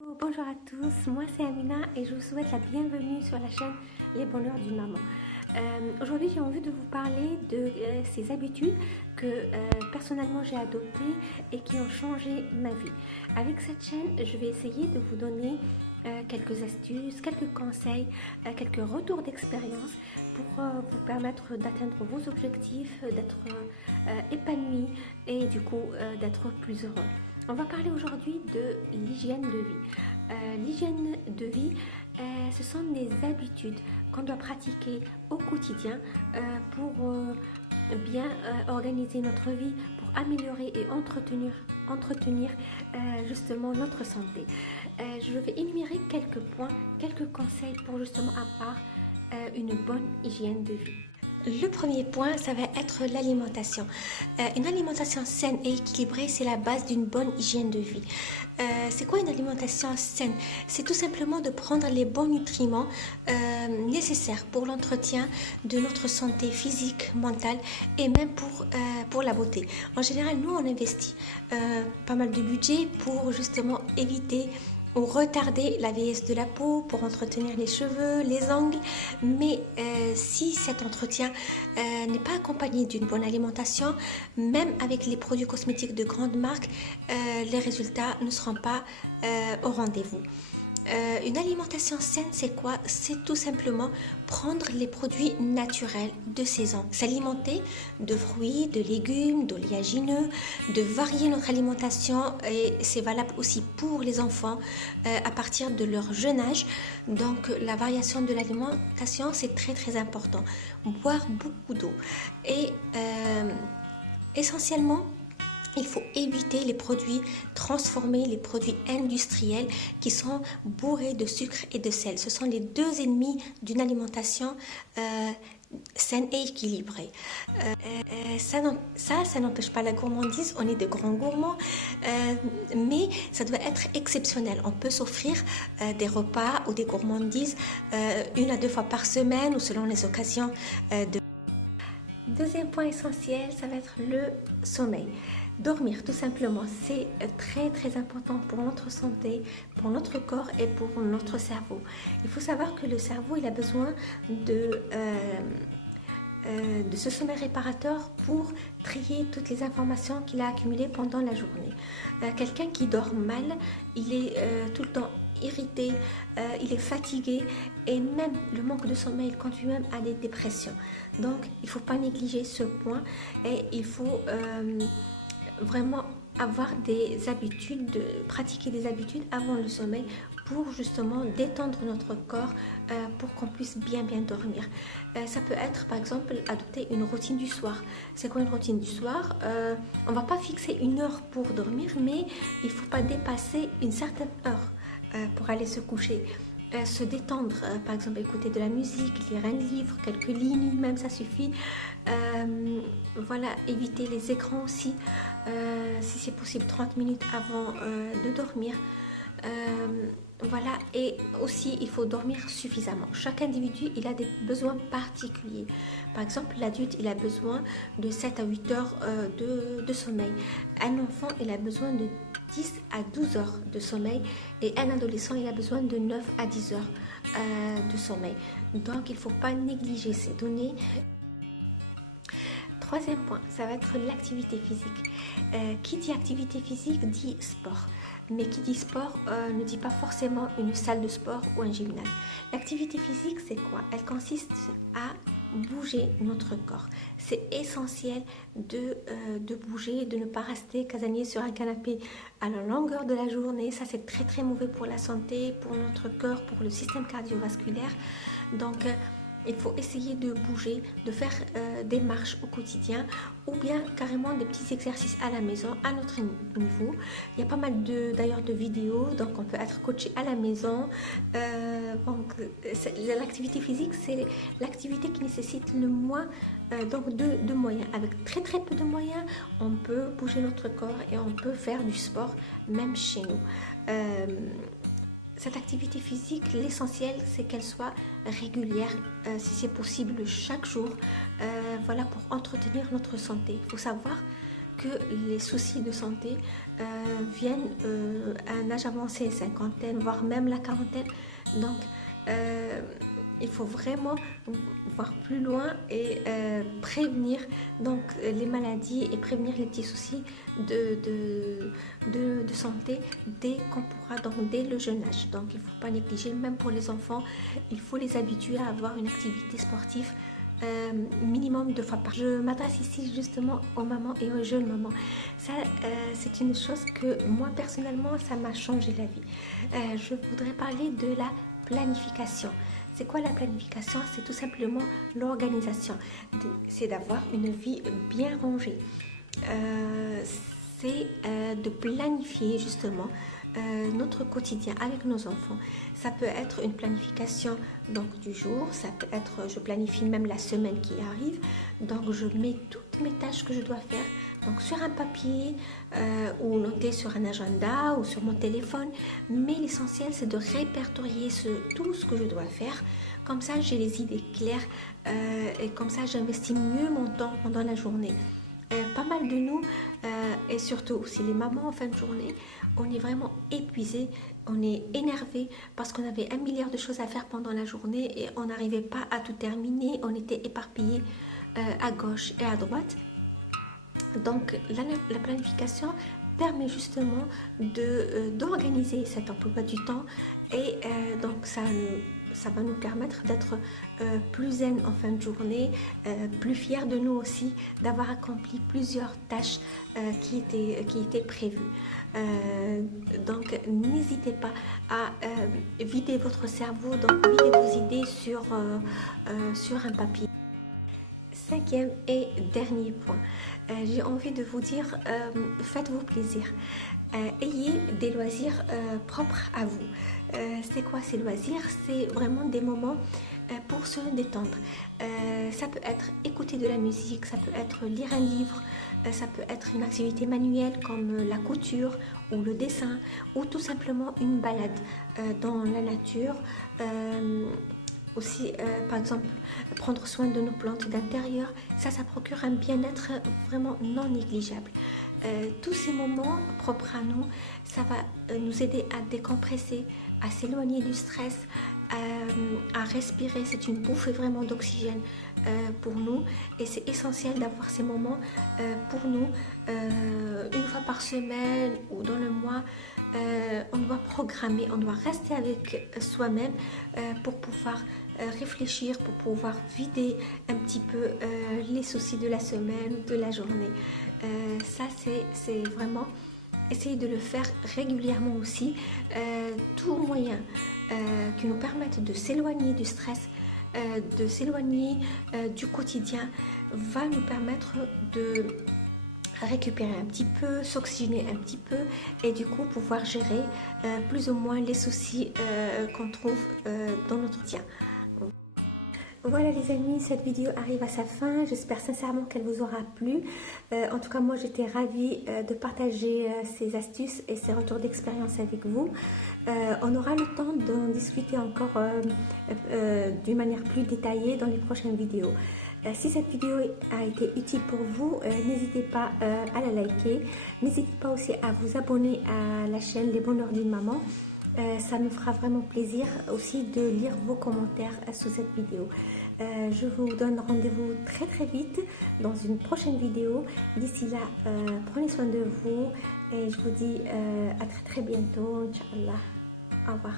Bonjour à tous, moi c'est Amina et je vous souhaite la bienvenue sur la chaîne Les Bonheurs d'une Maman. Aujourd'hui j'ai envie de vous parler de ces habitudes que personnellement j'ai adoptées et qui ont changé ma vie. Avec cette chaîne je vais essayer de vous donner quelques astuces, quelques conseils, quelques retours d'expérience pour vous permettre d'atteindre vos objectifs, d'être épanoui et du coup d'être plus heureux. On va parler aujourd'hui de l'hygiène de vie. L'hygiène de vie, ce sont des habitudes qu'on doit pratiquer au quotidien pour bien organiser notre vie, pour améliorer et entretenir justement notre santé. Je vais énumérer quelques points, quelques conseils pour justement avoir une bonne hygiène de vie. Le premier point, ça va être l'alimentation. Une alimentation saine et équilibrée, c'est la base d'une bonne hygiène de vie. C'est quoi une alimentation saine? C'est tout simplement de prendre les bons nutriments nécessaires pour l'entretien de notre santé physique, mentale et même pour la beauté. En général, nous, on investit pas mal de budget pour justement éviter ou retarder la vieillesse de la peau, pour entretenir les cheveux, les ongles. Mais si cet entretien n'est pas accompagné d'une bonne alimentation, même avec les produits cosmétiques de grandes marques, les résultats ne seront pas au rendez-vous. Une alimentation saine, c'est quoi? C'est tout simplement prendre les produits naturels de saison, s'alimenter de fruits, de légumes, d'oléagineux, de varier notre alimentation, et c'est valable aussi pour les enfants à partir de leur jeune âge. Donc la variation de l'alimentation, c'est très important. Boire beaucoup d'eau et essentiellement il faut éviter les produits transformés, les produits industriels qui sont bourrés de sucre et de sel. Ce sont les deux ennemis d'une alimentation saine et équilibrée. Ça n'empêche pas la gourmandise, on est de grands gourmands, mais ça doit être exceptionnel. On peut s'offrir des repas ou des gourmandises 1 à 2 fois par semaine ou selon les occasions. Deuxième point essentiel, ça va être le sommeil. Dormir, tout simplement, c'est très important pour notre santé, pour notre corps et pour notre cerveau. Il faut savoir que le cerveau, il a besoin de ce sommeil réparateur pour trier toutes les informations qu'il a accumulées pendant la journée. Quelqu'un qui dort mal, il est tout le temps irrité, il est fatigué et même le manque de sommeil conduit même à des dépressions. Donc il ne faut pas négliger ce point et il faut vraiment avoir des habitudes, pratiquer des habitudes avant le sommeil pour justement détendre notre corps pour qu'on puisse bien dormir. Ça peut être par exemple adopter une routine du soir. C'est quoi une routine du soir? On ne va pas fixer une heure pour dormir, mais il ne faut pas dépasser une certaine heure pour aller se coucher. Se détendre, par exemple écouter de la musique, lire un livre, quelques lignes même, ça suffit. Voilà, éviter les écrans aussi, si c'est possible 30 minutes avant de dormir. Voilà, et aussi il faut dormir suffisamment. Chaque individu, il a des besoins particuliers. Par exemple, l'adulte, il a besoin de 7 à 8 heures de sommeil. Un enfant, il a besoin de 10 à 12 heures de sommeil et un adolescent, il a besoin de 9 à 10 heures de sommeil. Donc, il ne faut pas négliger ces données. Troisième point, ça va être l'activité physique. Qui dit activité physique dit sport. Mais qui dit sport ne dit pas forcément une salle de sport ou un gymnase. L'activité physique, c'est quoi? Elle consiste à bouger notre corps. C'est essentiel de bouger, de ne pas rester casanier sur un canapé à la longueur de la journée. Ça, c'est très mauvais pour la santé, pour notre cœur, pour le système cardiovasculaire. Donc, il faut essayer de bouger, de faire des marches au quotidien ou bien carrément des petits exercices à la maison, à notre niveau. Il y a pas mal d'ailleurs de vidéos, donc on peut être coaché à la maison. Donc l'activité physique, c'est l'activité qui nécessite le moins donc de moyens. Avec très peu de moyens, on peut bouger notre corps et on peut faire du sport même chez nous. Cette activité physique, l'essentiel, c'est qu'elle soit régulière, si c'est possible chaque jour, voilà, pour entretenir notre santé. Il faut savoir que les soucis de santé viennent à un âge avancé, cinquantaine, voire même la quarantaine. Donc, il faut vraiment voir plus loin et prévenir donc les maladies et prévenir les petits soucis de santé dès qu'on pourra, donc dès le jeune âge. Donc il ne faut pas négliger, même pour les enfants, il faut les habituer à avoir une activité sportive minimum 2 fois par jour. Je m'adresse ici justement aux mamans et aux jeunes mamans. Ça, c'est une chose que moi personnellement, ça m'a changé la vie. Je voudrais parler de la planification. C'est quoi la planification? C'est tout simplement l'organisation. C'est d'avoir une vie bien rangée. C'est de planifier justement notre quotidien avec nos enfants. Ça peut être une planification donc du jour, ça peut être, je planifie même la semaine qui arrive, donc je mets toutes mes tâches que je dois faire donc sur un papier ou noter sur un agenda ou sur mon téléphone, mais l'essentiel c'est de répertorier tout ce que je dois faire, comme ça j'ai les idées claires et comme ça j'investis mieux mon temps pendant la journée. Pas mal de nous, et surtout aussi les mamans en fin de journée, on est vraiment épuisé, on est énervé parce qu'on avait 1 milliard de choses à faire pendant la journée et on n'arrivait pas à tout terminer, on était éparpillés à gauche et à droite. Donc la planification permet justement d'organiser cet emploi du temps et donc ça va nous permettre d'être plus zen en fin de journée, plus fiers de nous aussi d'avoir accompli plusieurs tâches qui étaient prévues. Donc n'hésitez pas à vider votre cerveau, donc vider vos idées sur un papier. 5e et dernier point, j'ai envie de vous dire, faites-vous plaisir. Ayez des loisirs propres à vous. C'est quoi ces loisirs? C'est vraiment des moments pour se détendre. Ça peut être écouter de la musique, ça peut être lire un livre, ça peut être une activité manuelle comme la couture ou le dessin, ou tout simplement une balade dans la nature. Aussi, par exemple, prendre soin de nos plantes d'intérieur, ça procure un bien-être vraiment non négligeable. Tous ces moments propres à nous, ça va nous aider à décompresser, à s'éloigner du stress, à respirer. C'est une bouffée vraiment d'oxygène pour nous et c'est essentiel d'avoir ces moments pour nous une fois par semaine ou dans le mois. On doit programmer, on doit rester avec soi-même pour pouvoir réfléchir, pour pouvoir vider un petit peu les soucis de la semaine, de la journée. Ça, c'est vraiment essayer de le faire régulièrement aussi. Tout moyen qui nous permette de s'éloigner du stress, de s'éloigner du quotidien, va nous permettre de récupérer un petit peu, s'oxygéner un petit peu et du coup pouvoir gérer plus ou moins les soucis qu'on trouve dans notre quotidien. Voilà les amis, cette vidéo arrive à sa fin. J'espère sincèrement qu'elle vous aura plu. En tout cas, moi j'étais ravie de partager ces astuces et ces retours d'expérience avec vous. On aura le temps d'en discuter encore d'une manière plus détaillée dans les prochaines vidéos. Si cette vidéo a été utile pour vous, n'hésitez pas à la liker. N'hésitez pas aussi à vous abonner à la chaîne Les Bonheurs d'une Maman. Ça me fera vraiment plaisir aussi de lire vos commentaires sous cette vidéo. Je vous donne rendez-vous très très vite dans une prochaine vidéo. D'ici là, prenez soin de vous et je vous dis à très très bientôt, Inch'Allah. Au revoir.